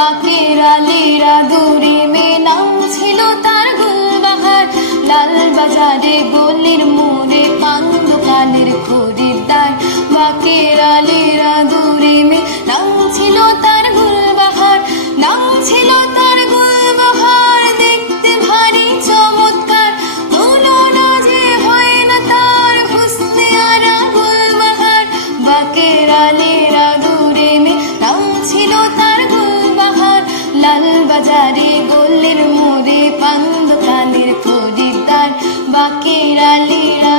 বাকের আলীরা দূরে মেয়ে, নাম ছিল তার গুলবাহার। লাল বাজারে গলির মোড়ে কান্দ কালের খরিদ্দার। বাকের আলীরা দূরে মেয়ে, নাম ছিল তার গুলবাহার, নাম ছিল তার গুলবাহার। দেখতে ভারী চমৎকার, তুলনা যে হয় না তার হুসনে আরা গুলবাহার। বাকের আলীরা দূরে মেয়ে, নাম ছিল তার গুলবাহার। লাল বাজারে গলির মোড়ে কান্দ কালের খরিদ্দার। বাকের আলীরা